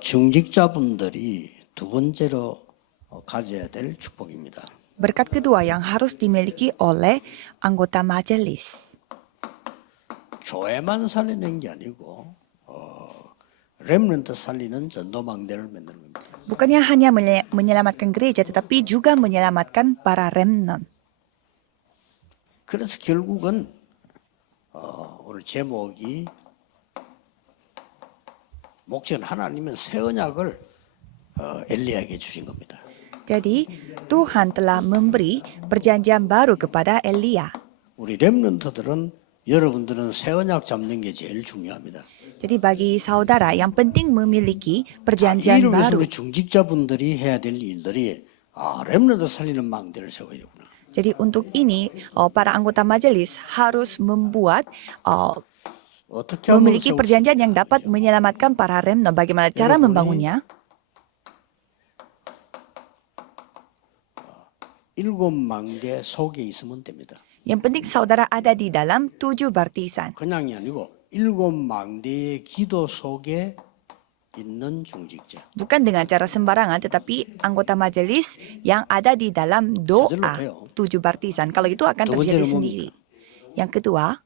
중직자분들이 두 번째로 가져야 될 축복입니다. Berkat kedua yang harus dimiliki oleh anggota majelis. 교회만 살리는 게 아니고 렘넌트 살리는 전도망대를 만드는 겁니다. Bukannya hanya menyelamatkan gereja, tetapi juga menyelamatkan para remnant. 그래서 결국은 오늘 제목이 목전 하나님은 새 언약을 엘리야에게 주신 겁니다. Jadi, Tuhan telah memberi perjanjian baru kepada Elia. 우리 렘넌트들은 여러분들은 새 언약 잡는 게 제일 중요합니다. Jadi bagi saudara yang penting memiliki perjanjian 이를 위해서 baru. 우리 중직자분들이 해야 될 일들이 렘넌트 살리는 망대를 세워야 되구나. Jadi untuk ini para anggota majelis harus membuat 어떻게 하면 memiliki perjanjian yang dapat menyelamatkan para remnant. Bagaimana cara membangunnya? 일곱 망대 속에 있으면 됩니다. Yang penting saudara ada di dalam 7 baptisan. 그냥이 아니고 일곱 망대의 기도 속에 있는 중직자. Bukan dengan cara sembarangan, tetapi anggota majelis yang ada di dalam doa 7 baptisan. Kalau itu akan terjadi sendiri. Yang kedua,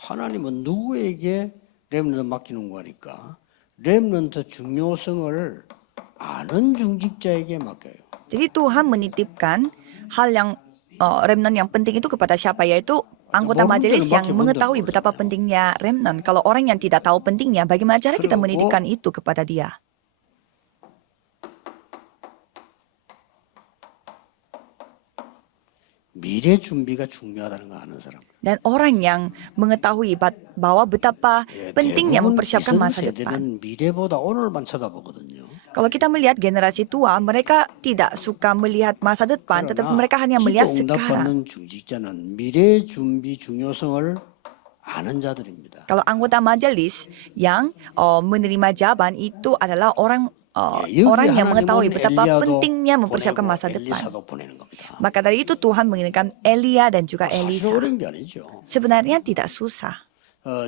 하나님은 누구에게 렘넌트 맡기는 거니까 렘넌트 중요성을 아는 중직자에게 맡겨요. jadi Tuhan menitipkan hal yang remnant yang penting itu kepada siapa? Yaitu anggota majelis yang mengetahui betapa pentingnya remnant. Kalau orang yang tidak tahu pentingnya, bagaimana cara kita menitipkan itu kepada dia? 미래 준비가 중요하다는 거 아는 사람. Dan orang yang mengetahui bahwa betapa pentingnya mempersiapkan masa depan. 세대는 미래보다 오늘만 쳐다보거든요. Kalau kita melihat generasi tua, mereka tidak suka melihat masa depan, tetapi mereka hanya melihat sekarang. 중직자는 미래 준비 중요성을 아는 자들입니다. Kalau anggota majelis yang menerima jawaban itu adalah orang yang mengetahui betapa pentingnya mempersiapkan masa depan. Maka dari itu Tuhan mengirimkan Elia dan juga Elisa. Sebenarnya tidak susah.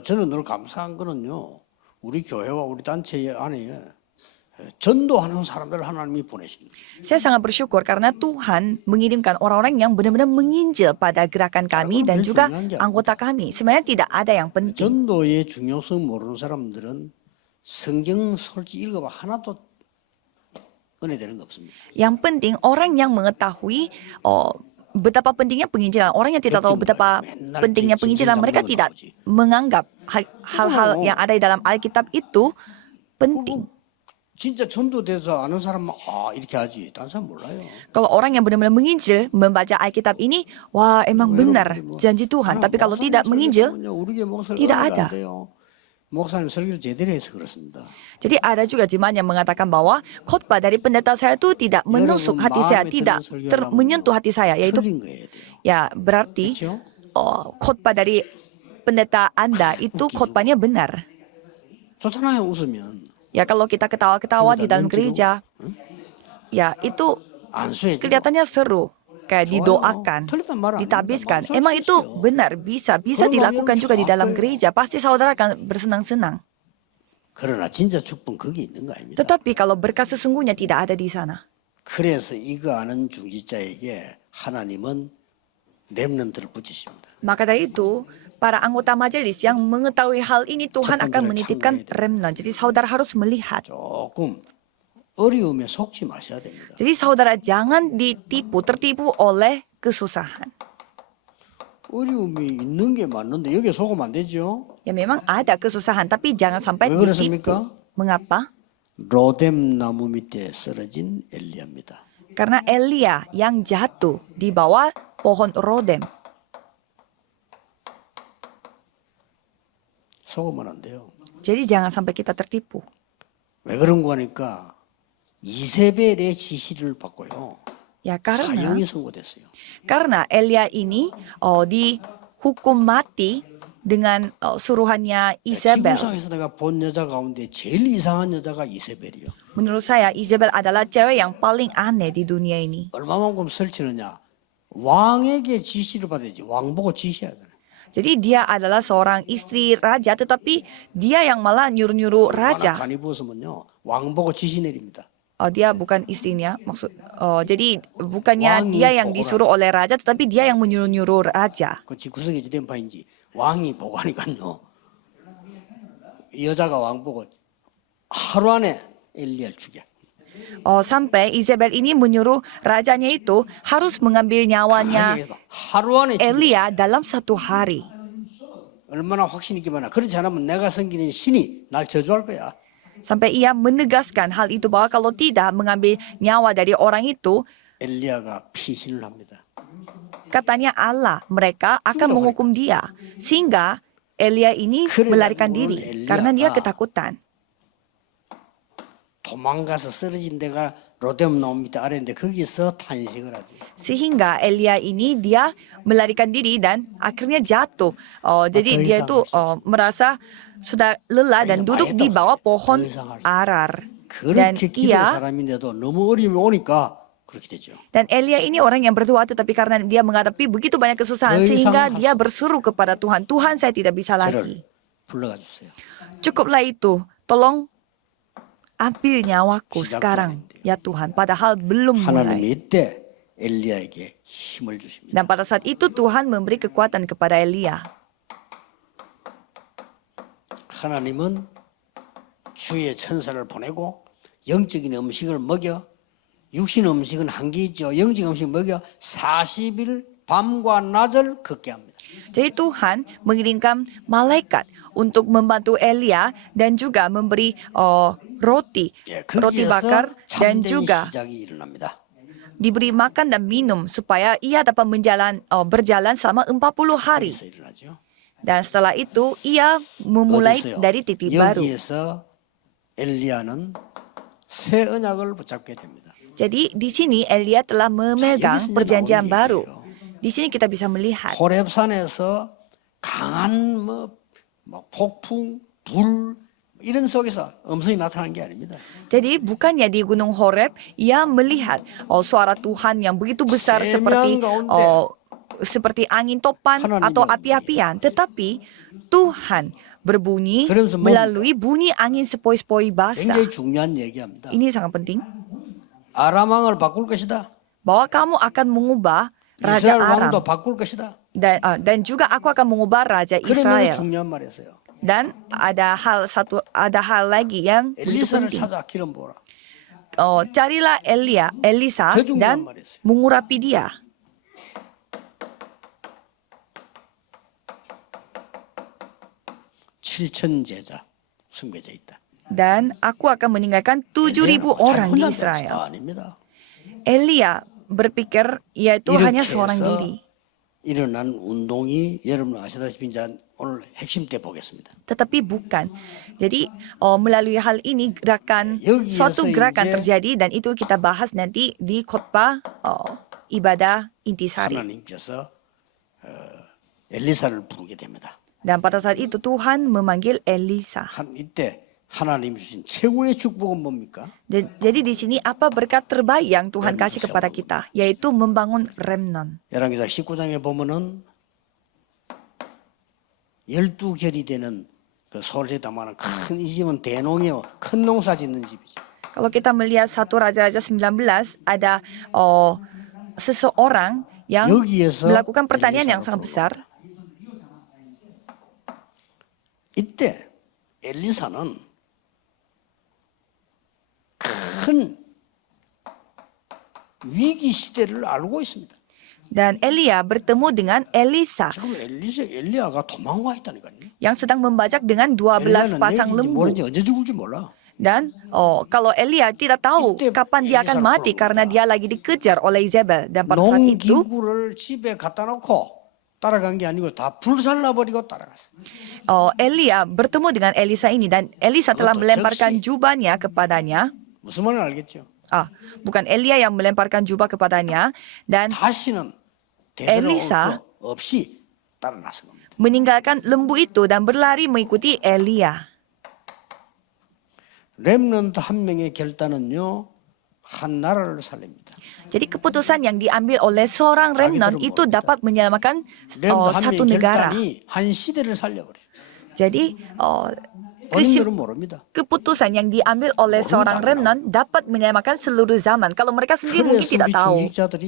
저는 늘 감사한 거는요. 우리 교회와 우리 단체 안에 전도하는 사람들을 하나님이 보내십니다. Saya sangat bersyukur karena Tuhan mengirimkan orang-orang yang benar-benar menginjil pada gerakan kami dan juga anggota kami. Sebenarnya tidak ada yang penting. 전도의 중요성 모르는 사람들은 성경 솔직히 읽어봐 하나도 은혜되는 거 없습니다. Yang penting orang yang mengetahui betapa pentingnya penginjilan. Orang yang tidak tahu betapa pentingnya penginjilan, mereka tidak menganggap hal-hal yang ada di dalam Alkitab itu penting. 진짜 전도돼서 아는 사람은 이렇게 하지. 다른 사람 몰라요. Kalau orang yang benar-benar menginjil membaca Alkitab ini, wah emang benar janji Tuhan. Tapi kalau tidak menginjil, tidak ada. 목사님 설교를 제대로 해서 그렇습니다. Jadi ada juga jemaat yang mengatakan bahwa khotbah dari pendeta saya itu tidak menusuk hati saya, tidak menyentuh hati saya. Yaitu ya berarti khotbah dari pendeta Anda itu khotbahnya benar. 좋잖아요 웃으면. Ya kalau kita ketawa-ketawa di dalam gereja, ya itu kelihatannya seru, kayak didoakan, ditabiskan. Emang itu benar, bisa dilakukan juga di dalam gereja. Pasti saudara akan bersenang-senang. Tetapi kalau berkat sesungguhnya tidak ada di sana. 그래서 이거 아는 중직자에게 하나님은 렘넌트를 붙이십니다. Maka dari itu, para anggota majelis yang mengetahui hal ini Tuhan akan menitipkan remnant. Jadi saudara harus melihat. 조금 어려움에 속지 마셔야 됩니다. Jadi saudara jangan tertipu oleh kesusahan. 어려움이 있는 게 맞는데 여기에 속으면 안 되죠. Ya memang ada kesusahan, tapi jangan sampai 왜 ditipu. 그렇습니까? Mengapa? 로뎀 나무 밑에 쓰러진 엘리야입니다. Karena Elia yang jatuh di bawah pohon rodem. 속으면 안 돼요. Jadi jangan sampai kita tertipu. 왜 그런 거니까 이세벨의 지시를 받고요. Ya karena 사형이 선고됐어요. Elia ini dihukum mati dengan suruhannya Isabel. 지구상에서 내가 본 여자 가운데 제일 이상한 여자가 이세벨이요. Menurut saya Isabel adalah cewek yang paling aneh di dunia ini. 얼마만큼 설치느냐. 왕에게 지시를 받아야지. 왕 보고 지시해야 돼. Jadi dia adalah seorang istri raja, tetapi dia yang malah nyuruh-nyuruh 얼마나 raja. 간이 부었으면요. 왕 보고 지시 내립니다. Dia bukan istrinya, jadi bukannya 왕이 dia yang 보고라. disuruh oleh raja, tetapi dia yang menyuruh-nyuruh raja. 그 구석에 지된 바인지 왕이 보고하니까요. 여자가 왕 보고 하루 안에 엘리야를 죽여. Sampai Isabel ini menyuruh rajanya itu harus mengambil nyawanya 하루 안에 죽여. Elia dalam 1 hari. 얼마나 확신 있게 말하. 그렇지 않으면 내가 섬기는 신이 날 저주할 거야. Sampai ia menegaskan hal itu bahwa kalau tidak mengambil nyawa dari orang itu, 엘리야가 피신을 합니다. katanya Allah, mereka akan menghukum dia. Sehingga Elia ini melarikan diri karena dia ketakutan. 도망가서 쓰러진 데가 로뎀 나옵니다. 아래인데 거기서 탄식을 하죠. Sehingga Elia ini dia melarikan diri dan akhirnya jatuh. Jadi dia itu merasa sudah lelah dan duduk di bawah pohon arar. Dan 그렇게 기도의 ia 사람인데도 너무 어려움이 오니까 그렇게 되죠. dan Elia ini orang yang berdoa, tetapi karena dia menghadapi begitu banyak kesusahan sehingga dia berseru kepada Tuhan, Tuhan saya tidak bisa lagi. 저를 불러가 주세요. Cukuplah itu, tolong ambil nyawaku sekarang ya Tuhan, padahal belum 하나님이 mulai. 이때 엘리야에게 힘을 주십니다. Dan pada saat itu Tuhan memberi kekuatan kepada Elia. 하나님은 주의 천사를 보내고 영적인 음식을 먹여, 육신 음식은 한계 있죠. 영적 음식 먹여 40일 밤과 낮을 걷게 합니다. Jadi Tuhan mengirimkan malaikat untuk membantu Elia dan juga memberi roti 거기에서 bakar dan 참된 juga 시작이 일어납니다. diberi makan dan minum supaya ia dapat berjalan selama 40 hari. 여기서 일어나죠. Dan setelah itu ia memulai 어디서요? dari titik baru. 여기에서 엘리야는 새 언약을 붙잡게 됩니다. Jadi di sini Elia telah memegang 여기서 이제 perjanjian 나오는 baru. 얘기예요. Di sini kita bisa melihat 호렙산에서 강한 폭풍, 불 이런 속에서 음성이 나타난 게 아닙니다. jadi bukannya di Gunung Horeb ia melihat suara Tuhan yang begitu besar seperti angin topan atau api-apian, tetapi Tuhan berbunyi melalui bunyi angin sepoi-sepoi basah. 굉장히 중요한 얘기합니다. Ini sangat penting 아람 왕을 바꿀 것이다. bahwa kamu akan mengubah Raja 이스라엘 Aram 왕도 바꿀 것이다. dan juga aku akan mengubah Raja 그러면 Israel. 중요한 말이었어요. Dan ada hal lagi yang begitu 엘리사를 penting. 찾아 기름 부어라. Carilah Elisa 더 중요한 dan 말이었어요. mengurapi dia. 7천 제자 숨겨져 있다. Dan aku akan meninggalkan 7.000 orang di Israel. 아닙니다. Elia berpikir yaitu hanya 이렇게 seorang 해서 diri. 일어난 운동이 여러분 아시다시피 이제 오늘 핵심 때 보겠습니다. Tetapi bukan. Jadi melalui hal ini 여기에서 suatu gerakan 이제 terjadi dan itu kita bahas nanti di khotbah ibadah intisari. 하나님께서 엘리사를 부르게 됩니다. Dan pada saat itu Tuhan memanggil Elisa. 이때 하나님 주신 최고의 축복은 뭡니까? Jadi di sini apa berkat terbaik yang Tuhan kasih kepada kita, yaitu membangun remnon. 열왕기상 19장에 보면은 12결이 되는 그 소를 담아는 큰 이 집은 대농이요. 큰 농사 짓는 집이죠. Kalau kita melihat 1 Raja-Raja 19 ada seseorang yang 여기에서 melakukan pertanian yang 엘리사가 sangat besar. 이때 엘리사는 큰 위기 시대를 알고 있습니다. Dan Elia bertemu dengan Elisa 지금 엘리야가 도망와 있다니까요. yang sedang membajak dengan 12 pasang 내일인지 lembu. 모르는지 언제 죽을지 몰라. Dan kalau Elia tidak tahu kapan dia akan mati karena dia lagi dikejar oleh Isabel. Dan pada saat itu 농기구를 집에 갖다 놓고 따라간 게 아니고 다 불살라 버리고 따라갔어. Elia bertemu dengan Elisa ini dan Elisa telah melemparkan jubahnya kepadanya. 무슨 말인지 알겠죠? Bukan Elia yang melemparkan jubah kepadanya dan 다시는 엘리사 되돌아올 거 없이 따라 나선 겁니다. meninggalkan lembu itu dan berlari mengikuti Elia. 렘넌트 한 명의 결단은요 한 나라를 살립니다. Jadi keputusan yang diambil oleh seorang remnant itu dapat menyelamatkan 렘넌트 한 satu 명의 negara. 결단이 한 시대를 살려버려요. Jadi 본인들은 모릅니다. keputusan yang diambil oleh seorang remnant dapat menyelamatkan seluruh zaman. Kalau mereka sendiri mungkin 그래서 tidak 우리 tahu. 중직자들이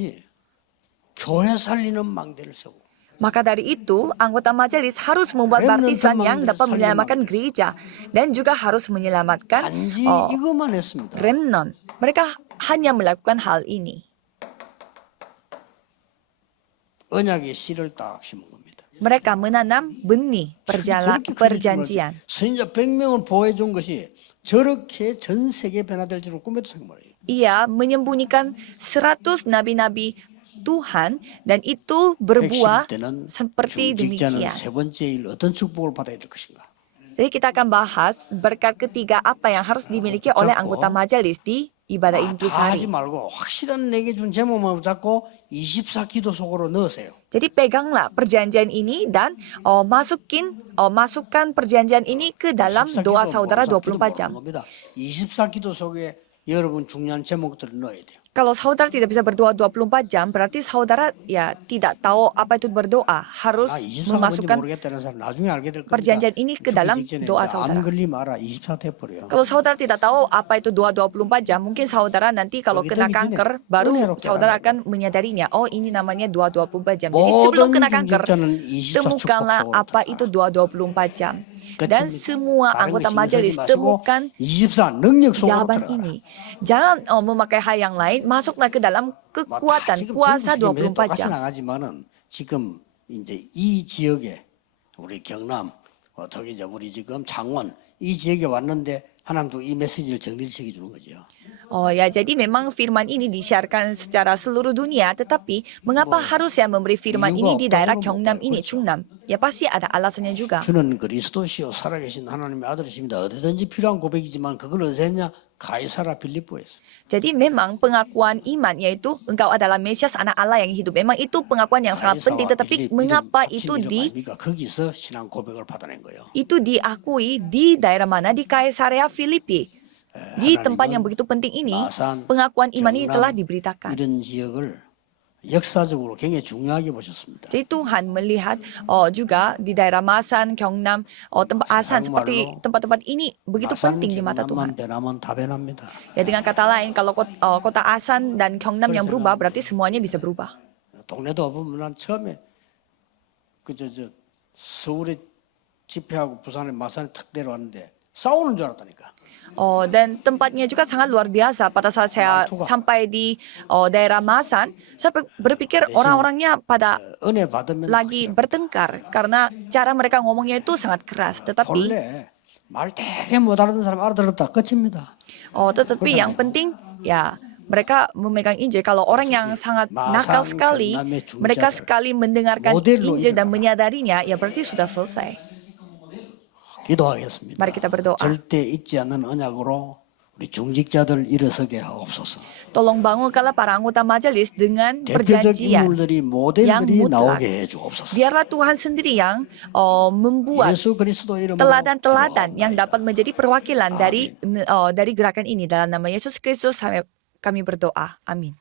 교회 살리는 망대를 세우고 Maka dari itu, anggota majelis harus membuat remnant baptisan yang teman dapat menyelamatkan gereja dan juga harus menyelamatkan 단지 이것만 했습니다. remnant. Mereka hanya melakukan hal ini. 언약의 씨를 딱 심은 겁니다. Mereka menanam benih perjanjian. 선지자 100명을 보호해 준 것이 저렇게 전 세계 변화될 줄은 꿈에도 생각 못해요. Ia menyembunyikan 100 nabi-nabi Tuhan dan itu berbuah 때는 seperti 중직자는 demikian. 세 번째 일 어떤 축복을 받아야 될 것인가? Jadi kita akan bahas berkat ketiga apa yang harus dimiliki oleh anggota majelis di ibadah 다 intisari. 하지 말고 확실한 내게 준 제목만 잡고 24기도 속으로 넣으세요. Jadi peganglah perjanjian ini dan masukkan perjanjian ini ke dalam doa saudara 24 jam. 24기도 속에 여러분 중요한 제목들을 넣어야 돼요. Kalau saudara tidak bisa berdoa 24 jam, berarti saudara ya tidak tahu apa itu berdoa. Harus 24가지 memasukkan 모르겠다는 사람 나중에 알게 될 겁니다. perjanjian ini ke dalam doa saudara. 안 걸리면 알아. 24 돼버려요. Kalau saudara tidak tahu apa itu doa 24 jam, mungkin saudara nanti kalau kena kanker, baru saudara akan menyadarinya. Oh, ini namanya doa 24 jam. Jadi sebelum kena kanker, temukanlah apa itu doa 24 jam. Dan semua anggota majelis temukan 24 능력 속으로 jawaban 들어가라. ini. Jangan memakai hal yang lain, masuklah ke dalam kekuatan, kuasa 24 jam. 나가지만은 지금 이제 이 지역에 우리 경남 어떻게 이제 우리 지금 창원 이 지역에 왔는데 하나님도 이 메시지를 정리시켜 주는 거죠. Oh ya, jadi memang firman ini disiarkan secara seluruh dunia, tetapi mengapa harus ya memberi firman ini di daerah Gyeongnam ini, Chungnam? Ya pasti ada alasannya juga. 주는 그리스도시요 살아계신 하나님의 아들이십니다. 어디든지 필요한 고백이지만 그걸 어디서 했냐? 가이사라 빌립보에서. Jadi memang pengakuan iman yaitu engkau adalah Mesias anak Allah yang hidup. Memang itu pengakuan yang sangat penting, tetapi mengapa itu 거기서 신앙 고백을 받아낸 거예요. itu diakui di daerah mana? Di Kaisarea Filipi. Di tempat yang begitu penting ini, pengakuan iman ini telah diberitakan. 이런 지역을 역사적으로 굉장히 중요하게 보셨습니다. Jadi Tuhan melihat juga di daerah Masan, Gyeongnam, tempat Asan seperti tempat-tempat ini begitu penting di mata Tuhan. 변하면 다 변합니다. Ya dengan kata lain, kalau kota Asan dan Gyeongnam yang berubah, berarti semuanya bisa berubah. 동네도 보면 난 처음에 저 서울에 집회하고 부산에 마산에 탁 내려왔는데 싸우는 줄 알았다니까. Dan tempatnya juga sangat luar biasa. Pada saat saya sampai di daerah Masan, saya berpikir orang-orangnya pada 은혜 받으면 lagi bertengkar karena cara mereka ngomongnya itu sangat keras. Tetapi 본래 말 되게 못 알아듣는 사람 알아들었다 끝입니다. tetapi yang penting ya mereka memegang Injil. Kalau orang yang sangat nakal sekali, mereka sekali mendengarkan Injil dan menyadarinya, ya berarti sudah selesai. 기도하겠습니다. Mari kita berdoa. 절대 잊지 않는 언약으로 우리 중직자들 일어서게 하옵소서. Tolong bangunkanlah para anggota majelis dengan 대표적 perjanjian 인물들이 yang 모델들이 mutlak. 나오게 해 주옵소서. Biarlah Tuhan sendiri yang membuat 예수 그리스도 이름으로 teladan-teladan yang dapat menjadi perwakilan dari gerakan ini. Dalam nama Yesus Kristus kami berdoa. Amin.